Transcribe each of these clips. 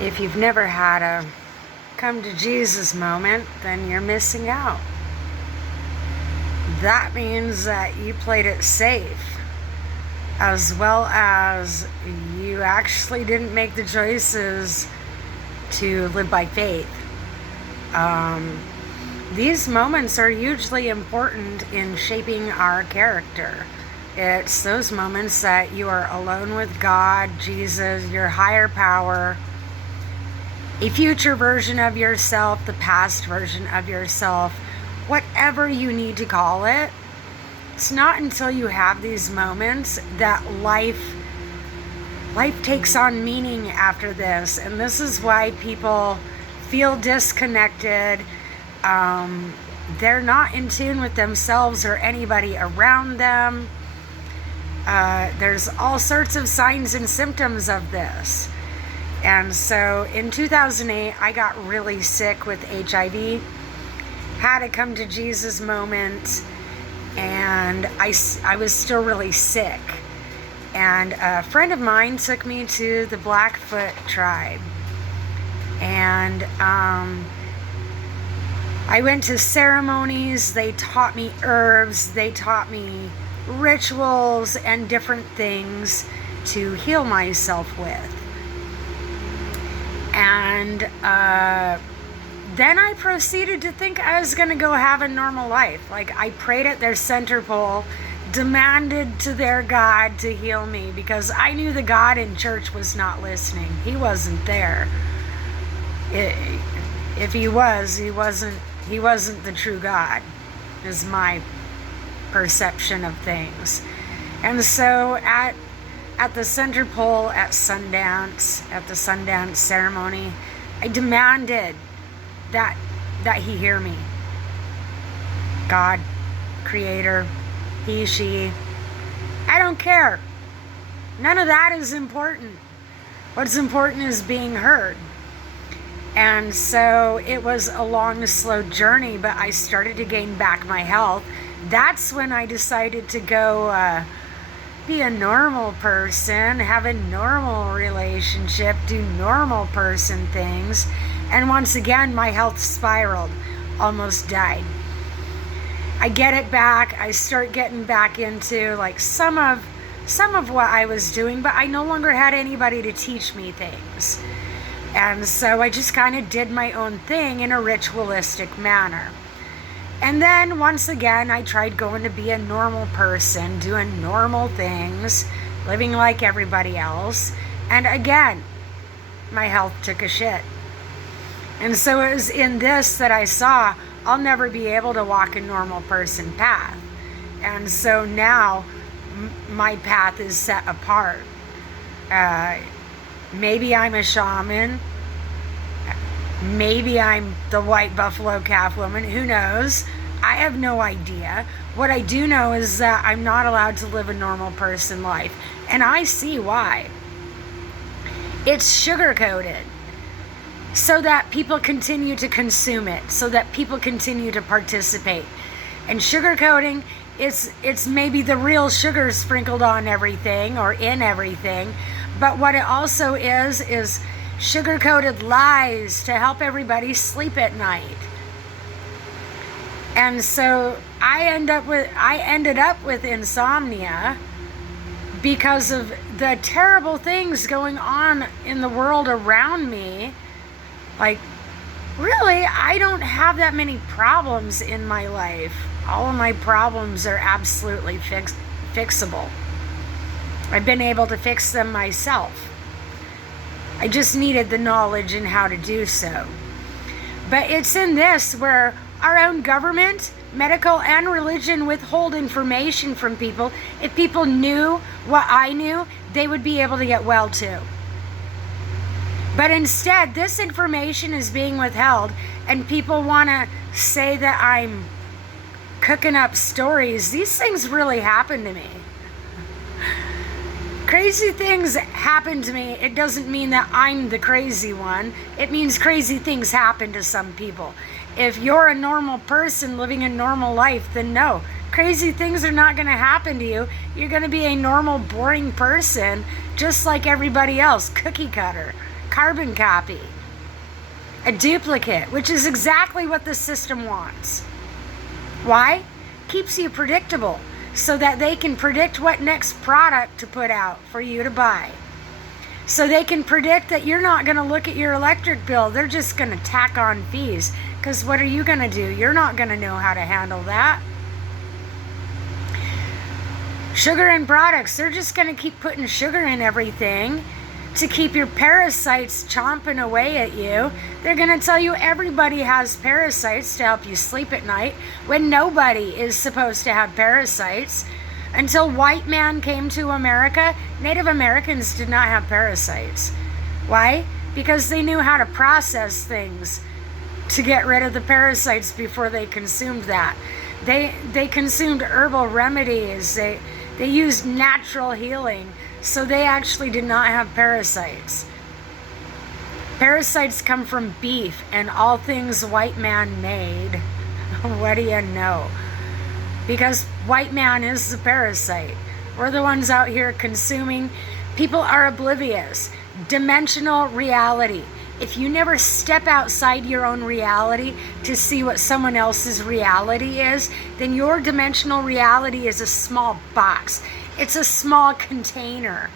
If you've never had a come to Jesus moment, then you're missing out. That means that you played it safe, as well as you actually didn't make the choices to live by faith. These moments are hugely important in shaping our character. It's those moments that you are alone with God, Jesus, your higher power, a future version of yourself, the past version of yourself, whatever you need to call it. It's not until you have these moments that life takes on meaning after this. And this is why people feel disconnected. They're not in tune with themselves or anybody around them. There's all sorts of signs and symptoms of this. And so in 2008, I got really sick with HIV, had a come to Jesus moment, and I was still really sick. And a friend of mine took me to the Blackfoot tribe. And I went to ceremonies. They taught me herbs. They taught me rituals and different things to heal myself with. And then I proceeded to think I was going to go have a normal life. Like, I prayed at their center pole, demanded to their God to heal me, because I knew the God in church was not listening. He wasn't there. If he was, he wasn't the true God, is my perception of things. And so at the center pole at the Sundance ceremony, I demanded that he hear me. God, creator, he, she, I don't care. None of that is important. What's important is being heard. And so it was a long, slow journey, but I started to gain back my health. That's when I decided to go be a normal person, have a normal relationship, do normal person things. And once again, my health spiraled, almost died. I get it back. I start getting back into like some of what I was doing, but I no longer had anybody to teach me things. And so I just kind of did my own thing in a ritualistic manner. And then once again, I tried going to be a normal person, doing normal things, living like everybody else. And again, my health took a shit. And so it was in this that I saw I'll never be able to walk a normal person path. And so now my path is set apart. Maybe I'm a shaman. Maybe I'm the white buffalo calf woman. Who knows? I have no idea. What I do know is that I'm not allowed to live a normal person life. And I see why. It's sugar-coated so that people continue to consume it, so that people continue to participate. And sugar-coating, it's maybe the real sugar sprinkled on everything or in everything. But what it also is sugar-coated lies to help everybody sleep at night. And so I ended up with insomnia because of the terrible things going on in the world around me. Like, really, I don't have that many problems in my life. All of my problems are absolutely fixable. I've been able to fix them myself. I just needed the knowledge in how to do so. But it's in this where our own government, medical, and religion withhold information from people. If people knew what I knew, they would be able to get well too. But instead, this information is being withheld, and people want to say that I'm cooking up stories. These things really happen to me. Crazy things happen to me. It doesn't mean that I'm the crazy one. It means crazy things happen to some people. If you're a normal person living a normal life, then no. Crazy things are not going to happen to you. You're going to be a normal, boring person, just like everybody else. Cookie cutter. carbon copy, a duplicate, which is exactly what the system wants. Why? Keeps you predictable so that they can predict what next product to put out for you to buy. So they can predict that you're not going to look at your electric bill. They're just going to tack on fees. Because what are you going to do? You're not going to know how to handle that. Sugar and products, they're just going to keep putting sugar in everything to keep your parasites chomping away at you. They're going to tell you everybody has parasites to help you sleep at night when nobody is supposed to have parasites. Until white man came to America, Native Americans did not have parasites. Why? Because they knew how to process things to get rid of the parasites before they consumed that. They consumed herbal remedies. They used natural healing, so they actually did not have parasites. Parasites come from beef and all things white man made. What do you know? Because white man is the parasite. We're the ones out here consuming. People are oblivious. Dimensional reality. If you never step outside your own reality to see what someone else's reality is, then your dimensional reality is a small box. It's a small container.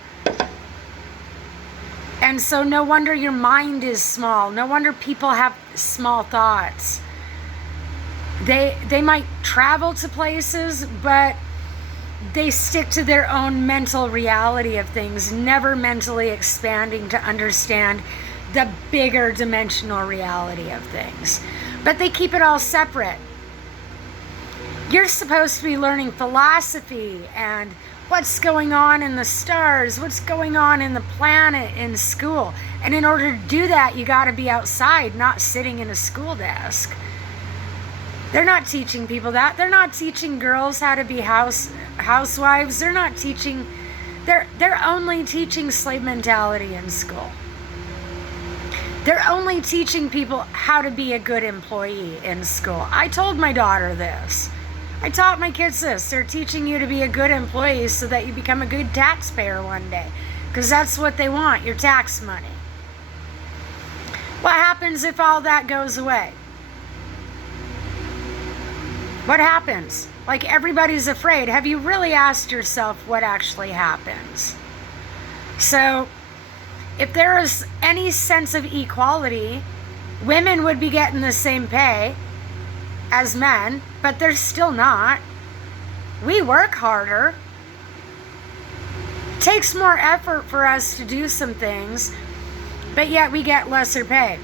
And so no wonder your mind is small. No wonder people have small thoughts. They might travel to places, but they stick to their own mental reality of things, never mentally expanding to understand the bigger dimensional reality of things. But they keep it all separate. You're supposed to be learning philosophy and what's going on in the stars, what's going on in the planet in school. And in order to do that, you got to be outside, not sitting in a school desk. They're not teaching people that. They're not teaching girls how to be housewives. They're not teaching, they're only teaching slave mentality in school. They're only teaching people how to be a good employee in school. I told my daughter this. I taught my kids this. They're teaching you to be a good employee so that you become a good taxpayer one day. Because that's what they want, your tax money. What happens if all that goes away? What happens? Like everybody's afraid. Have you really asked yourself what actually happens? So, if there is any sense of equality, women would be getting the same pay as men, but they're still not. We work harder. It takes more effort for us to do some things, but yet we get lesser pay.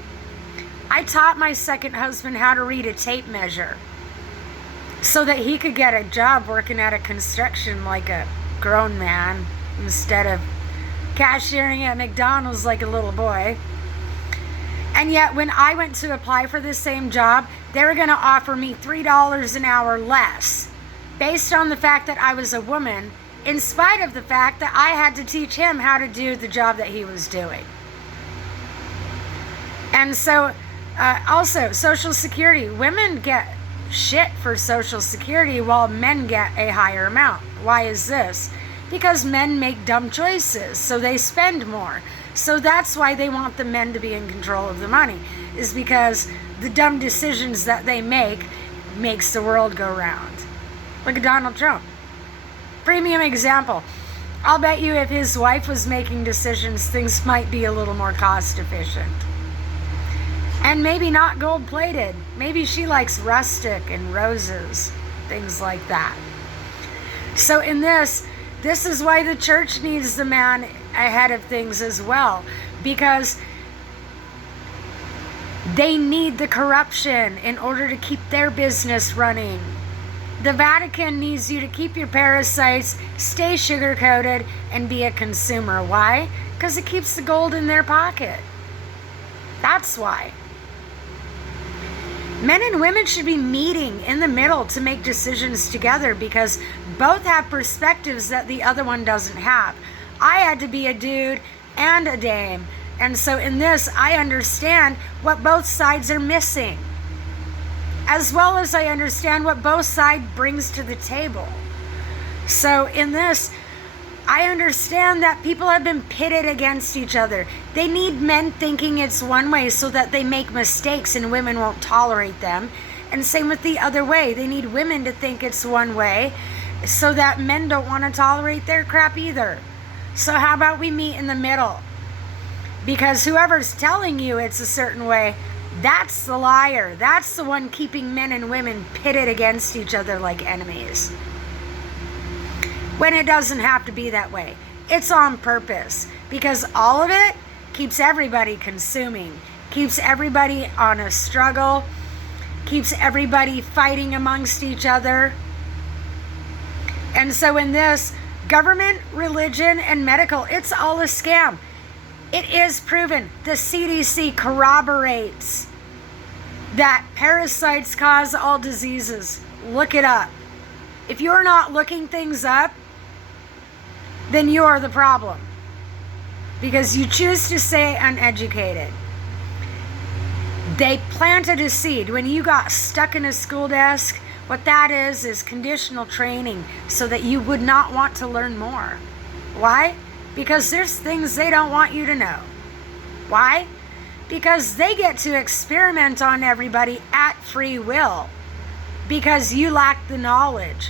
I taught my second husband how to read a tape measure so that he could get a job working at a construction like a grown man instead of cashiering at McDonald's like a little boy. And yet when I went to apply for the same job, they were going to offer me $3 an hour less based on the fact that I was a woman, in spite of the fact that I had to teach him how to do the job that he was doing. And so also Social Security, women get shit for Social Security while men get a higher amount. Why is this? Because men make dumb choices, so they spend more. So that's why they want the men to be in control of the money, is because the dumb decisions that they make makes the world go round. Look at Donald Trump. Premium example. I'll bet you if his wife was making decisions, things might be a little more cost efficient. And maybe not gold-plated. Maybe she likes rustic and roses, things like that. So in this is why the church needs the man ahead of things as well, because they need the corruption in order to keep their business running. The Vatican needs you to keep your parasites, stay sugar-coated, and be a consumer. Why? Because it keeps the gold in their pocket. That's why. Men and women should be meeting in the middle to make decisions together, because both have perspectives that the other one doesn't have. I had to be a dude and a dame. And so in this, I understand what both sides are missing, as well as I understand what both sides brings to the table. So in this, I understand that people have been pitted against each other. They need men thinking it's one way so that they make mistakes and women won't tolerate them. And same with the other way. They need women to think it's one way so that men don't want to tolerate their crap either. So how about we meet in the middle? Because whoever's telling you it's a certain way, that's the liar. That's the one keeping men and women pitted against each other like enemies. When it doesn't have to be that way. It's on purpose. Because all of it keeps everybody consuming. Keeps everybody on a struggle. Keeps everybody fighting amongst each other. And so in this, government, religion, and medical, it's all a scam. It is proven. The CDC corroborates that parasites cause all diseases. Look it up. If you're not looking things up, then you're the problem. Because you choose to stay uneducated. They planted a seed. When you got stuck in a school desk, what that is conditional training so that you would not want to learn more. Why? Because there's things they don't want you to know. Why? Because they get to experiment on everybody at free will. Because you lack the knowledge.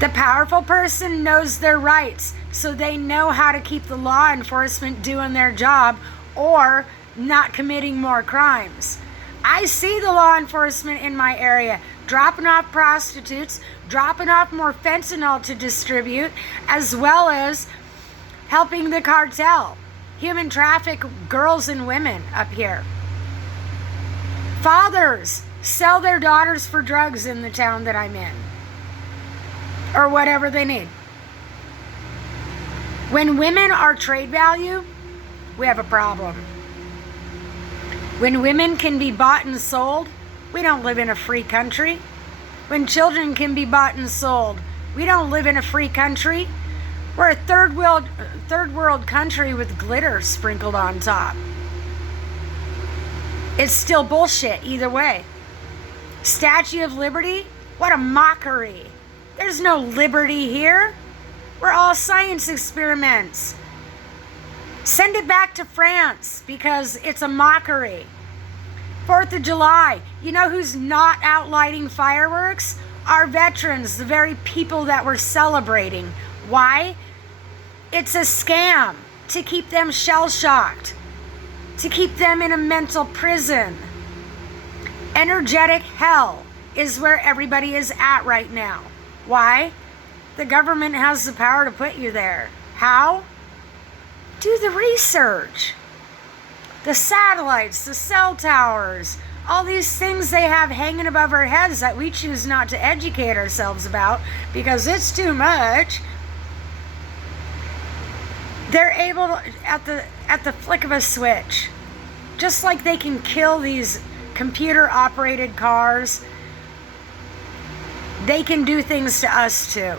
The powerful person knows their rights, so they know how to keep the law enforcement doing their job or not committing more crimes. I see the law enforcement in my area dropping off prostitutes, dropping off more fentanyl to distribute, as well as helping the cartel human traffic girls and women up here. Fathers sell their daughters for drugs in the town that I'm in. Or whatever they need. When women are trade value, we have a problem. When women can be bought and sold, we don't live in a free country. When children can be bought and sold, we don't live in a free country. We're a third world country with glitter sprinkled on top. It's still bullshit either way. Statue of Liberty? What a mockery. There's no liberty here. We're all science experiments. Send it back to France because it's a mockery. 4th of July. You know who's not out lighting fireworks? Our veterans, the very people that we're celebrating. Why? It's a scam to keep them shell-shocked. To keep them in a mental prison. Energetic hell is where everybody is at right now. Why? The government has the power to put you there. How? Do the research. The satellites, the cell towers, all these things they have hanging above our heads that we choose not to educate ourselves about because it's too much. They're able to, at the flick of a switch, just like they can kill these computer-operated cars, they can do things to us too.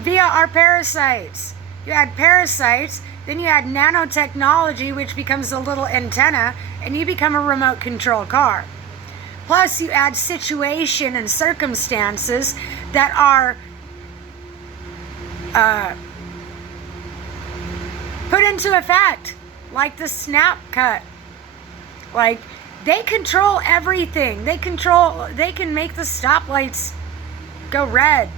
Via our parasites. You add parasites, then you add nanotechnology, which becomes a little antenna, and you become a remote control car. Plus, you add situation and circumstances that are put into effect, like the snap cut. Like, they control everything. They can make the stoplights go red.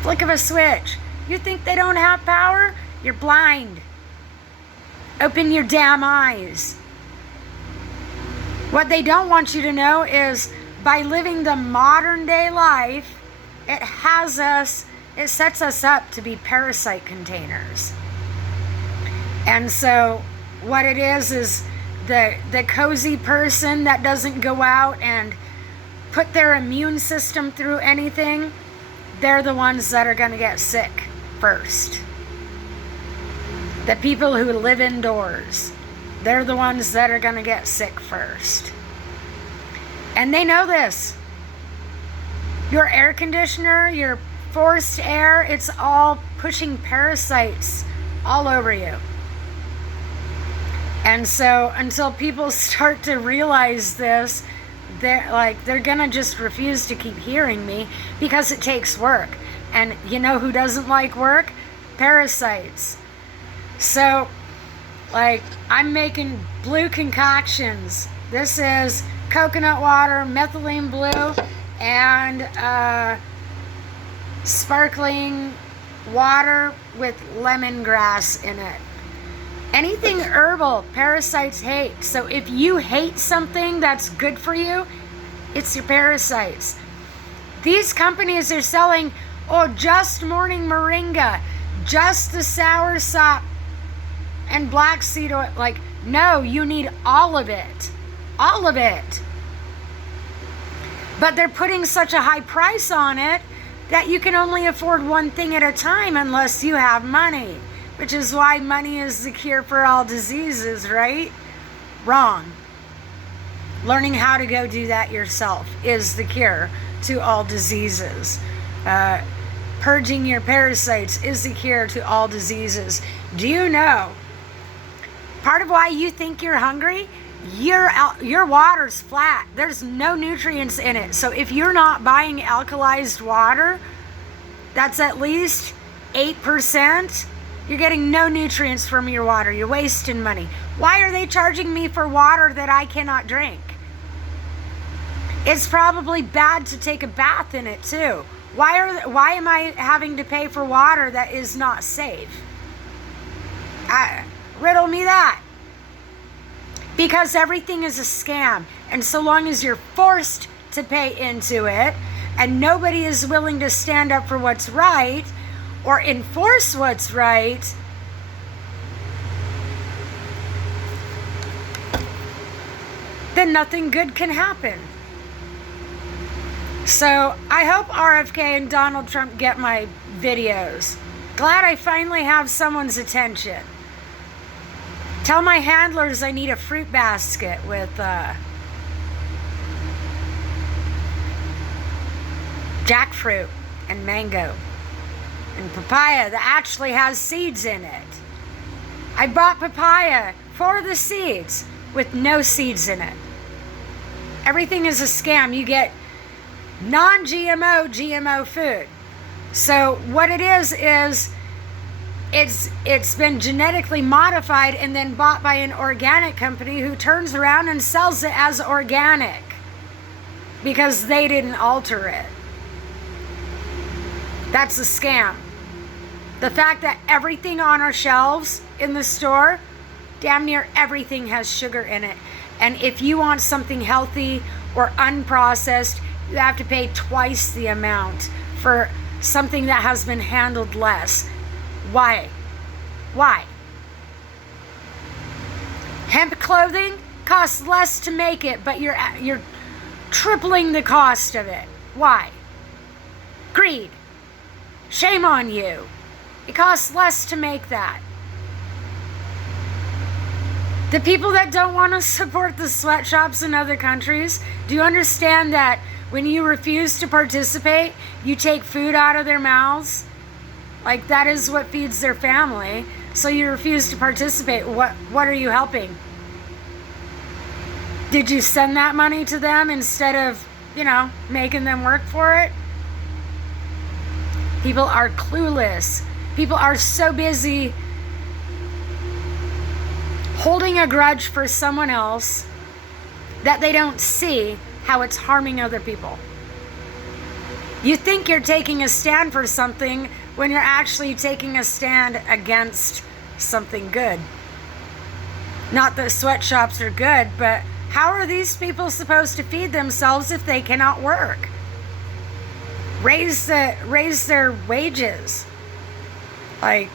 Flick of a switch. You think they don't have power? You're blind. Open your damn eyes. What they don't want you to know is by living the modern day life, it sets us up to be parasite containers. And so what it is the cozy person that doesn't go out and put their immune system through anything, they're the ones that are going to get sick first. The people who live indoors, they're the ones that are going to get sick first. And they know this. Your air conditioner, your forced air, it's all pushing parasites all over you. And so until people start to realize this, they're gonna just refuse to keep hearing me because it takes work. And you know who doesn't like work? Parasites. So, like, I'm making blue concoctions. This is coconut water, methylene blue, and sparkling water with lemongrass in it. Anything herbal, parasites hate. So if you hate something that's good for you, it's your parasites. These companies are selling, just morning moringa, just the sour sop and black seed oil. Like, no, you need all of it. All of it. But they're putting such a high price on it that you can only afford one thing at a time unless you have money. Which is why money is the cure for all diseases, right? Wrong. Learning how to go do that yourself is the cure to all diseases. Purging your parasites is the cure to all diseases. Do you know, part of why you think you're hungry, your water's flat. There's no nutrients in it. So if you're not buying alkalized water, that's at least 8%, you're getting no nutrients from your water. You're wasting money. Why are they charging me for water that I cannot drink? It's probably bad to take a bath in it too. Why am I having to pay for water that is not safe? Riddle me that. Because everything is a scam. And so long as you're forced to pay into it and nobody is willing to stand up for what's right or enforce what's right, then nothing good can happen. So I hope RFK and Donald Trump get my videos. Glad I finally have someone's attention. Tell my handlers I need a fruit basket with jackfruit and mango and papaya that actually has seeds in it. I bought papaya for the seeds with no seeds in it. Everything is a scam. You get non-GMO, GMO food. So what it is it's been genetically modified and then bought by an organic company who turns around and sells it as organic because they didn't alter it. That's a scam. The fact that everything on our shelves in the store, damn near everything has sugar in it. And if you want something healthy or unprocessed, you have to pay twice the amount for something that has been handled less. Why? Why? Hemp clothing costs less to make it, but you're tripling the cost of it. Why? Greed. Shame on you. It costs less to make that. The people that don't want to support the sweatshops in other countries, do you understand that when you refuse to participate, you take food out of their mouths? Like, that is what feeds their family. So you refuse to participate. What are you helping? Did you send that money to them instead of, making them work for it? People are clueless. People are so busy holding a grudge for someone else that they don't see how it's harming other people. You think you're taking a stand for something when you're actually taking a stand against something good. Not that sweatshops are good, but how are these people supposed to feed themselves if they cannot work? Raise their wages. Like,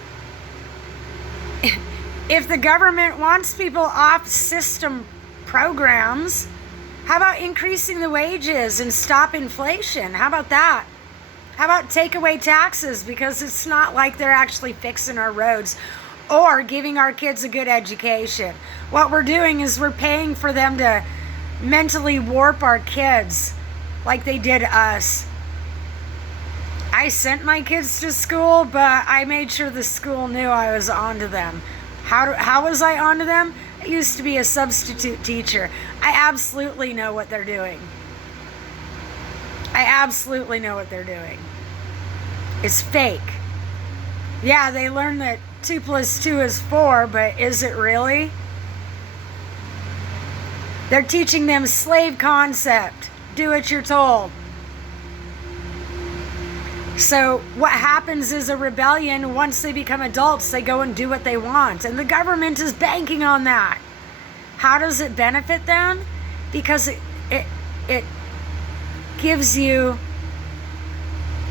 if the government wants people off system programs, how about increasing the wages and stop inflation? How about that? How about take away taxes, because it's not like they're actually fixing our roads or giving our kids a good education. What we're doing is we're paying for them to mentally warp our kids like they did us. I sent my kids to school, but I made sure the school knew I was onto them. How was I onto them? I used to be a substitute teacher. I absolutely know what they're doing. I absolutely know what they're doing. It's fake. Yeah, they learn that 2 + 2 is 4, but is it really? They're teaching them slave concept. Do what you're told. So what happens is a rebellion. Once they become adults, they go and do what they want. And the government is banking on that. How does it benefit them? Because it gives you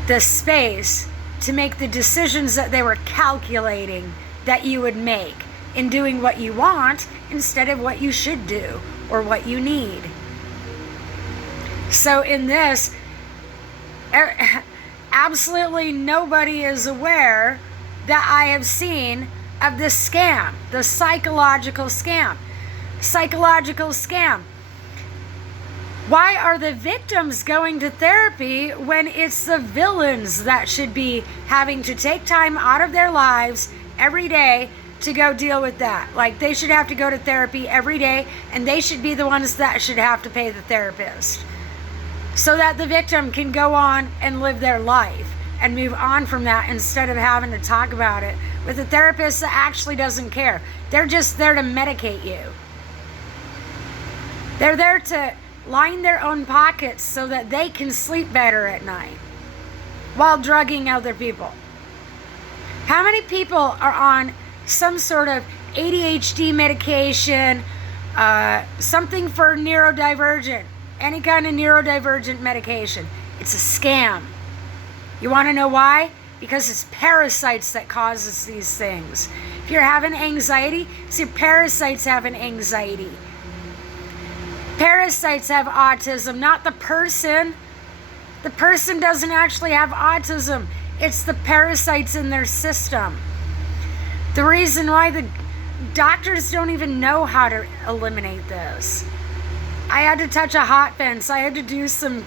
the space to make the decisions that they were calculating that you would make in doing what you want instead of what you should do or what you need. So in this, absolutely nobody is aware that I have seen of this scam, the psychological scam. Psychological scam. Why are the victims going to therapy when it's the villains that should be having to take time out of their lives every day to go deal with that? Like, they should have to go to therapy every day, and they should be the ones that should have to pay the therapist so that the victim can go on and live their life and move on from that instead of having to talk about it with a therapist that actually doesn't care. They're just there to medicate you. They're there to line their own pockets so that they can sleep better at night while drugging other people. How many people are on some sort of ADHD medication, something for neurodivergent, any kind of neurodivergent medication? It's a scam. You want to know why? Because it's parasites that causes these things. If you're having anxiety, it's your parasites having anxiety. Parasites have autism, not the person. The person doesn't actually have autism. It's the parasites in their system. The reason why the doctors don't even know how to eliminate this. I had to touch a hot fence. I had to do some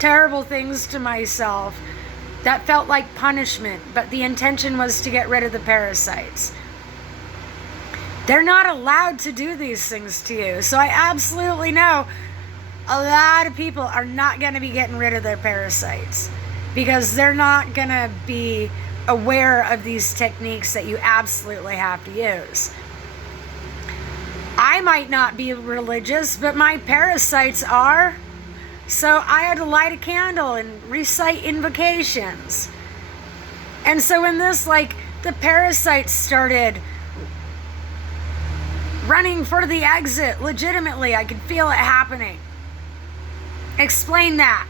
terrible things to myself that felt like punishment, but the intention was to get rid of the parasites. They're not allowed to do these things to you. So I absolutely know a lot of people are not going to be getting rid of their parasites because they're not going to be aware of these techniques that you absolutely have to use. I might not be religious, but my parasites are. So I had to light a candle and recite invocations. And so in this, like, the parasites started running for the exit. Legitimately, I could feel it happening. Explain that.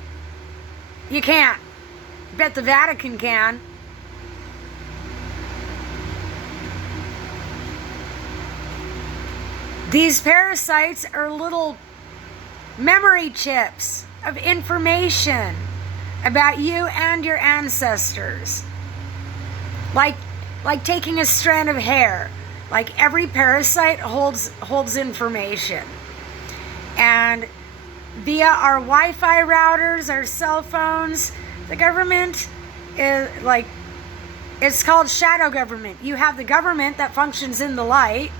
You can't. Bet the Vatican can. These parasites are little memory chips of information about you and your ancestors. Like taking a strand of hair. Like, every parasite holds information. And via our Wi-Fi routers, our cell phones, the government is like, it's called shadow government. You have the government that functions in the light,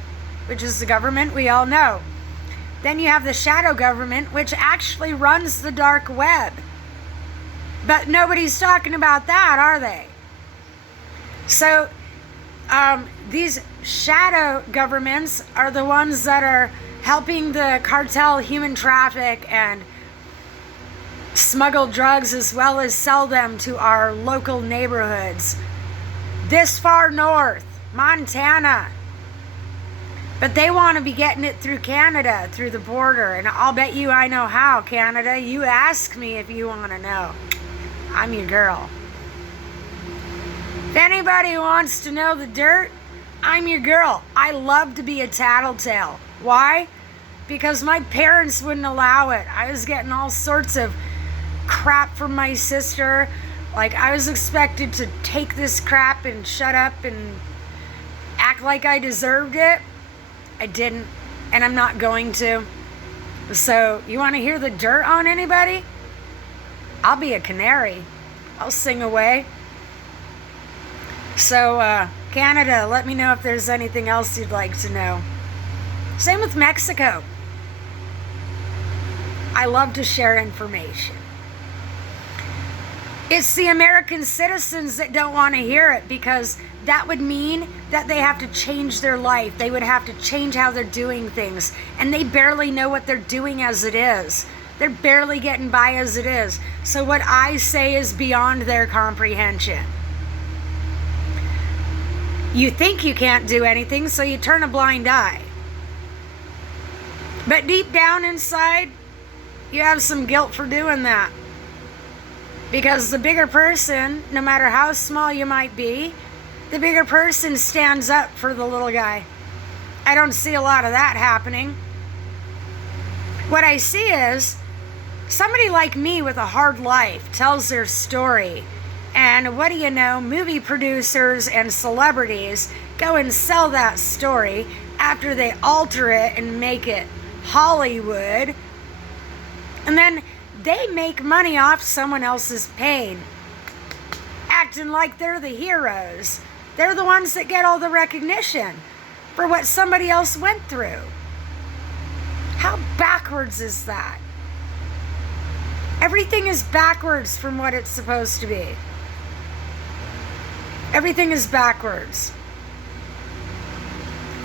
which is the government we all know. Then you have the shadow government, which actually runs the dark web. But nobody's talking about that, are they? So, these shadow governments are the ones that are helping the cartel human traffic and smuggle drugs as well as sell them to our local neighborhoods. This far north, Montana. But they want to be getting it through Canada, through the border. And I'll bet you I know how, Canada. You ask me if you want to know. I'm your girl. If anybody wants to know the dirt, I'm your girl. I love to be a tattletale. Why? Because my parents wouldn't allow it. I was getting all sorts of crap from my sister. Like, I was expected to take this crap and shut up and act like I deserved it. I didn't, and I'm not going to. So, you want to hear the dirt on anybody? I'll be a canary. I'll sing away. So, Canada, let me know if there's anything else you'd like to know. Same with Mexico. I love to share information. It's the American citizens that don't want to hear it, because that would mean that they have to change their life. They would have to change how they're doing things. And they barely know what they're doing as it is. They're barely getting by as it is. So what I say is beyond their comprehension. You think you can't do anything, so you turn a blind eye. But deep down inside, you have some guilt for doing that. Because the bigger person, no matter how small you might be, the bigger person stands up for the little guy. I don't see a lot of that happening. What I see is somebody like me with a hard life tells their story. And what do you know? Movie producers and celebrities go and sell that story after they alter it and make it Hollywood. And then they make money off someone else's pain, acting like they're the heroes. They're the ones that get all the recognition for what somebody else went through. How backwards is that? Everything is backwards from what it's supposed to be. Everything is backwards.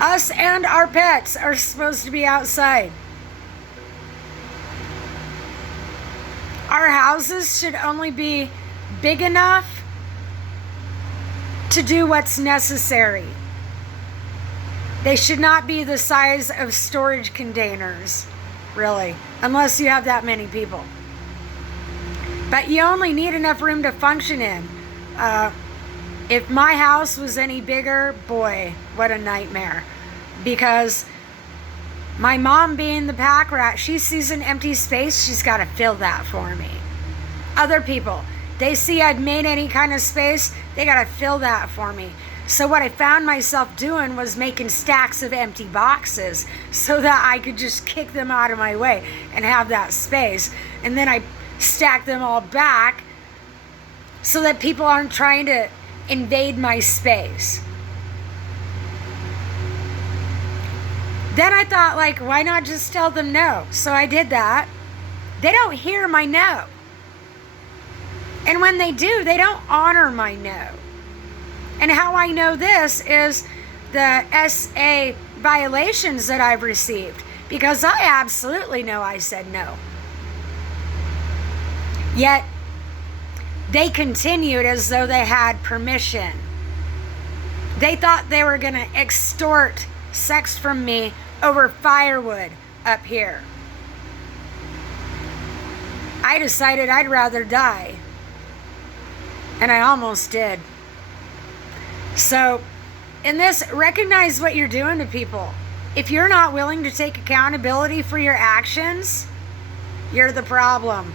Us and our pets are supposed to be outside. Our houses should only be big enough to do what's necessary. They should not be the size of storage containers, really, unless you have that many people. But you only need enough room to function in. If my house was any bigger, boy, what a nightmare. Because my mom, being the pack rat, she sees an empty space, she's got to fill that for me. Other people, they see I've made any kind of space, they got to fill that for me. So what I found myself doing was making stacks of empty boxes so that I could just kick them out of my way and have that space. And then I stack them all back so that people aren't trying to invade my space. Then I thought, like, why not just tell them no? So I did that. They don't hear my no. And when they do, they don't honor my no. And how I know this is the SA violations that I've received, because I absolutely know I said no. Yet they continued as though they had permission. They thought they were going to extort sex from me over firewood up here. I decided I'd rather die. And I almost did. So, in this, recognize what you're doing to people. If you're not willing to take accountability for your actions, you're the problem.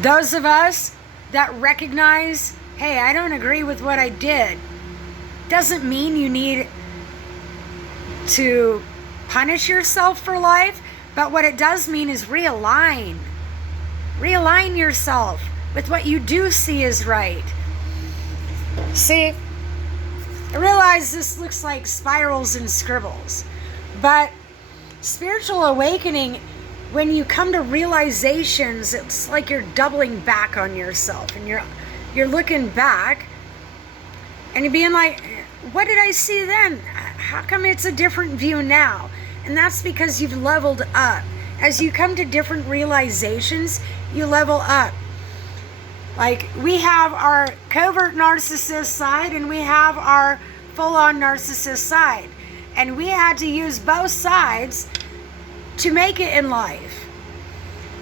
Those of us that recognize, hey, I don't agree with what I did, doesn't mean you need to punish yourself for life, but what it does mean is realign. Realign yourself with what you do see is right. See, I realize this looks like spirals and scribbles, but spiritual awakening, when you come to realizations, it's like you're doubling back on yourself, and you're looking back and you're being like, what did I see then? How come it's a different view now? And that's because you've leveled up. As you come to different realizations, you level up. Like, we have our covert narcissist side and we have our full-on narcissist side. And we had to use both sides to make it in life.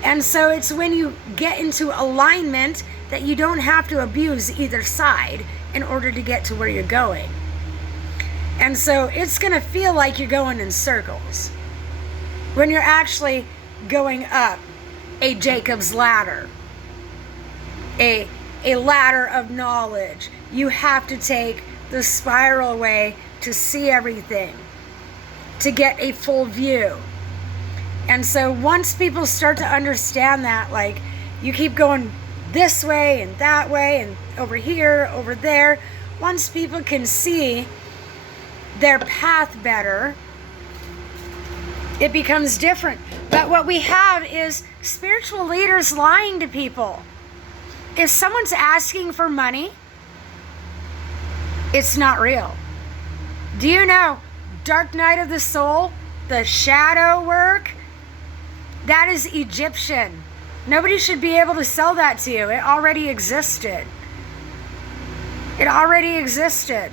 And so it's when you get into alignment that you don't have to abuse either side in order to get to where you're going. And so it's going to feel like you're going in circles when you're actually going up a Jacob's ladder, a ladder of knowledge. You have to take the spiral way to see everything, to get a full view. And so once people start to understand that, like, you keep going this way and that way and over here, over there, once people can see their path better, it becomes different. But what we have is spiritual leaders lying to people. If someone's asking for money, it's not real. Do you know dark night of the soul, the shadow work? That is Egyptian. Nobody should be able to sell that to you. It already existed. It already existed.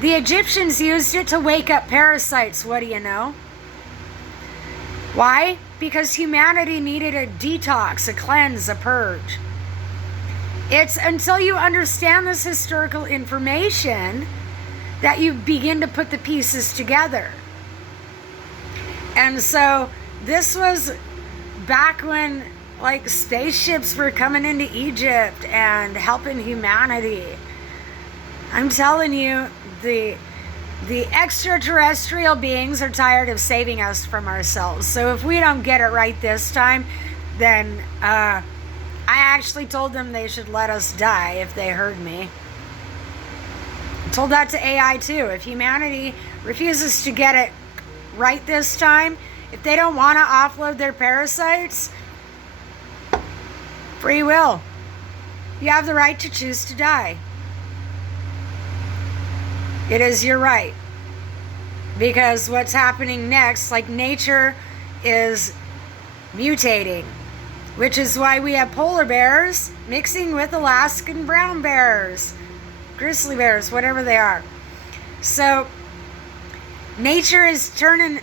The Egyptians used it to wake up parasites, what do you know? Why? Because humanity needed a detox, a cleanse, a purge. It's until you understand this historical information that you begin to put the pieces together. And so this was back when like spaceships were coming into Egypt and helping humanity. I'm telling you, the extraterrestrial beings are tired of saving us from ourselves. So if we don't get it right this time, then I actually told them they should let us die if they heard me. I told that to AI too. If humanity refuses to get it right this time, if they don't want to offload their parasites, free will. You have the right to choose to die. It is your right. Because what's happening next, like nature is mutating, which is why we have polar bears mixing with Alaskan brown bears, grizzly bears, whatever they are. So nature is turning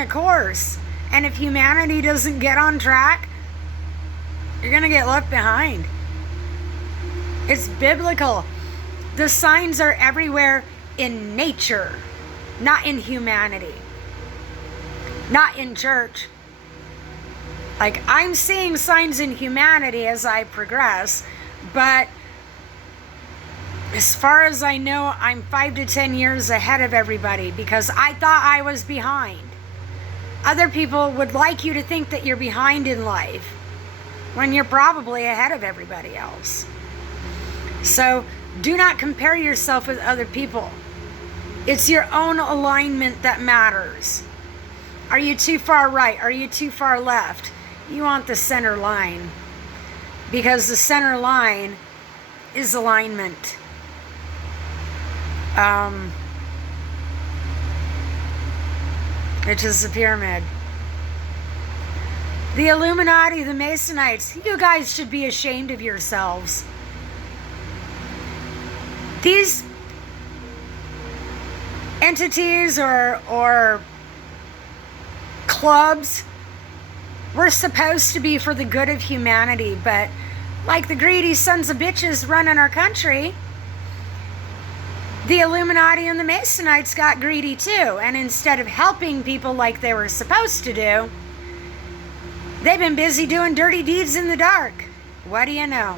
a course, and if humanity doesn't get on track, you're going to get left behind. It's biblical. The signs are everywhere in nature, not in humanity, not in church. Like, I'm seeing signs in humanity as I progress, but as far as I know, I'm 5 to 10 years ahead of everybody because I thought I was behind. Other people would like you to think that you're behind in life when you're probably ahead of everybody else. So do not compare yourself with other people. It's your own alignment that matters. Are you too far right? Are you too far left? You want the center line, because the center line is alignment. Which is the pyramid. The Illuminati, the Masonites, you guys should be ashamed of yourselves. These entities or clubs were supposed to be for the good of humanity, but like the greedy sons of bitches running our country, the Illuminati and the Masonites got greedy too, and instead of helping people like they were supposed to do, they've been busy doing dirty deeds in the dark. What do you know?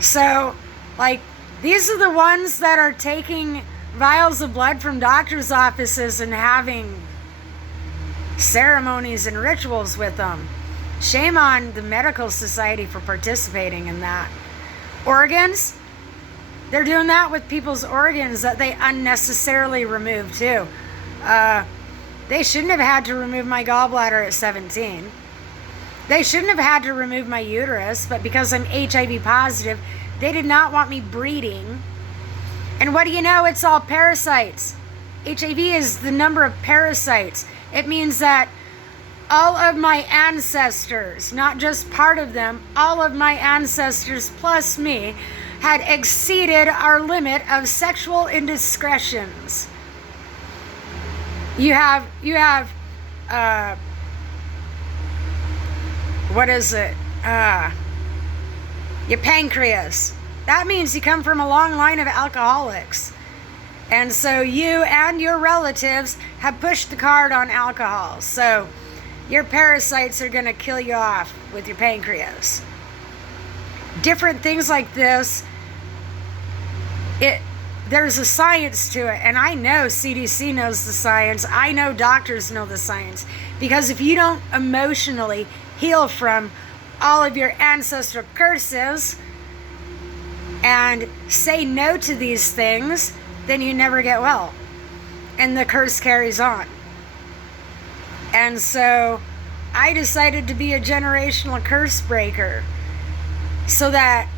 So, like, these are the ones that are taking vials of blood from doctors' offices and having ceremonies and rituals with them. Shame on the medical society for participating in that. Organs, they're doing that with people's organs that they unnecessarily remove too. They shouldn't have had to remove my gallbladder at 17. They shouldn't have had to remove my uterus, but because I'm HIV positive, they did not want me breeding. And what do you know? It's all parasites. HIV is the number of parasites. It means that all of my ancestors, not just part of them, all of my ancestors plus me, had exceeded our limit of sexual indiscretions. You have what is it? Your pancreas. That means you come from a long line of alcoholics. And so you and your relatives have pushed the card on alcohol. So your parasites are going to kill you off with your pancreas. Different things like this, there's a science to it. And I know CDC knows the science. I know doctors know the science. Because if you don't emotionally heal from all of your ancestral curses and say no to these things, then you never get well. And the curse carries on. And so I decided to be a generational curse breaker so that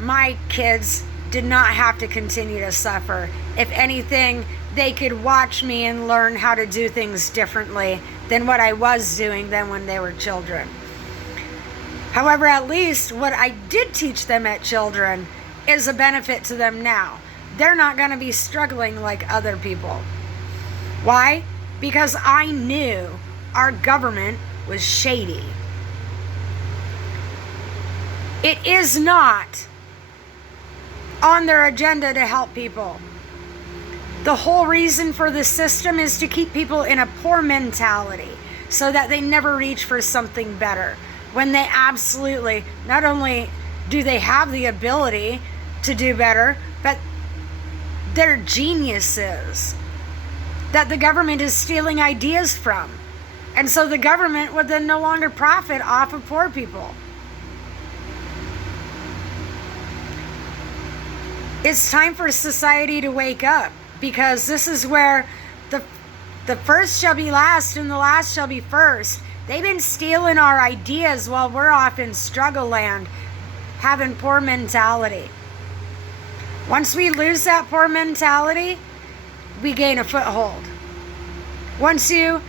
my kids did not have to continue to suffer. If anything, they could watch me and learn how to do things differently than what I was doing then when they were children. However, at least what I did teach them at children is a benefit to them now. They're not going to be struggling like other people. Why? Because I knew our government was shady. It is not on their agenda to help people. The whole reason for the system is to keep people in a poor mentality so that they never reach for something better. When they absolutely, not only do they have the ability to do better, but they're geniuses that the government is stealing ideas from. And so the government would then no longer profit off of poor people. It's time for society to wake up, because this is where the first shall be last and the last shall be first. They've been stealing our ideas while we're off in struggle land, having poor mentality. Once we lose that poor mentality, we gain a foothold. Once you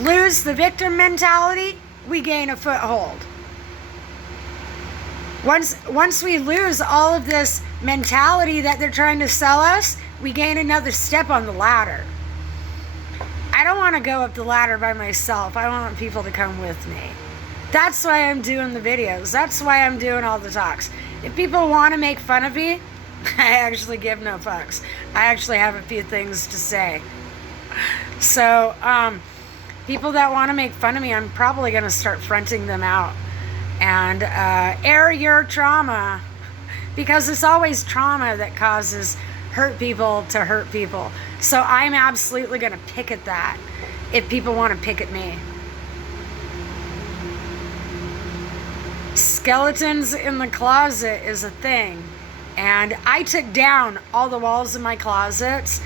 lose the victim mentality, we gain a foothold. Once we lose all of this mentality that they're trying to sell us, we gain another step on the ladder. I don't want to go up the ladder by myself. I want people to come with me. That's why I'm doing the videos. That's why I'm doing all the talks. If people want to make fun of me, I actually give no fucks. I actually have a few things to say. So, people that want to make fun of me, I'm probably going to start fronting them out and air your trauma, because it's always trauma that causes hurt people to hurt people. So I'm absolutely going to pick at that if people want to pick at me. Skeletons in the closet is a thing. And I took down all the walls in my closets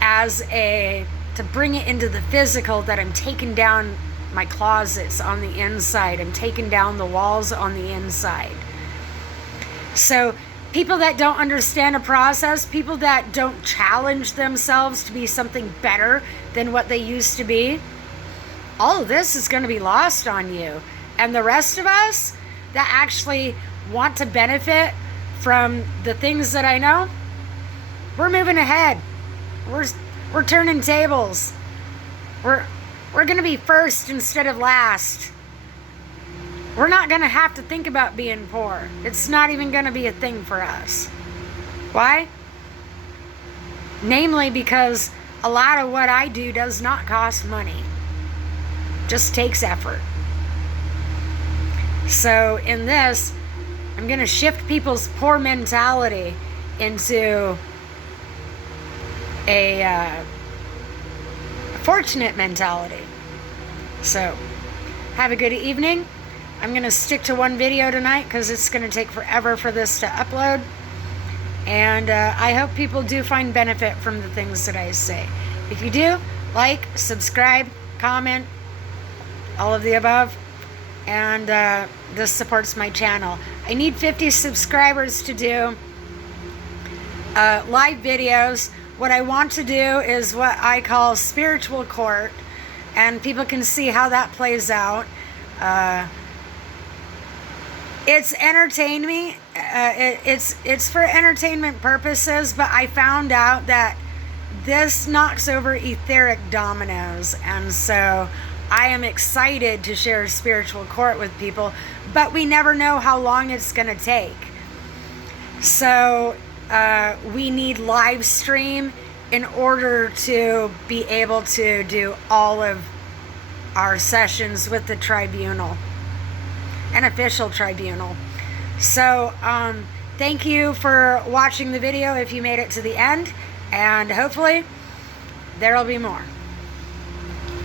to bring it into the physical, that I'm taking down my closets on the inside. I'm taking down the walls on the inside. So people that don't understand a process, people that don't challenge themselves to be something better than what they used to be, all of this is going to be lost on you. And the rest of us that actually want to benefit from the things that I know, we're moving ahead. We're turning tables. We're going to be first instead of last. We're not going to have to think about being poor. It's not even going to be a thing for us. Why? Namely because a lot of what I do does not cost money. Just takes effort. So in this, I'm going to shift people's poor mentality into a fortunate mentality. So, have a good evening. I'm going to stick to one video tonight because it's going to take forever for this to upload. And I hope people do find benefit from the things that I say. If you do, like, subscribe, comment, all of the above. And this supports my channel. I need 50 subscribers to do live videos. What I want to do is what I call spiritual court, and people can see how that plays out. It's entertainment. It's for entertainment purposes, but I found out that this knocks over etheric dominoes, and so I am excited to share spiritual court with people, but we never know how long it's going to take. So we need live stream in order to be able to do all of our sessions with the tribunal, an official tribunal. So thank you for watching the video if you made it to the end, and hopefully there'll be more.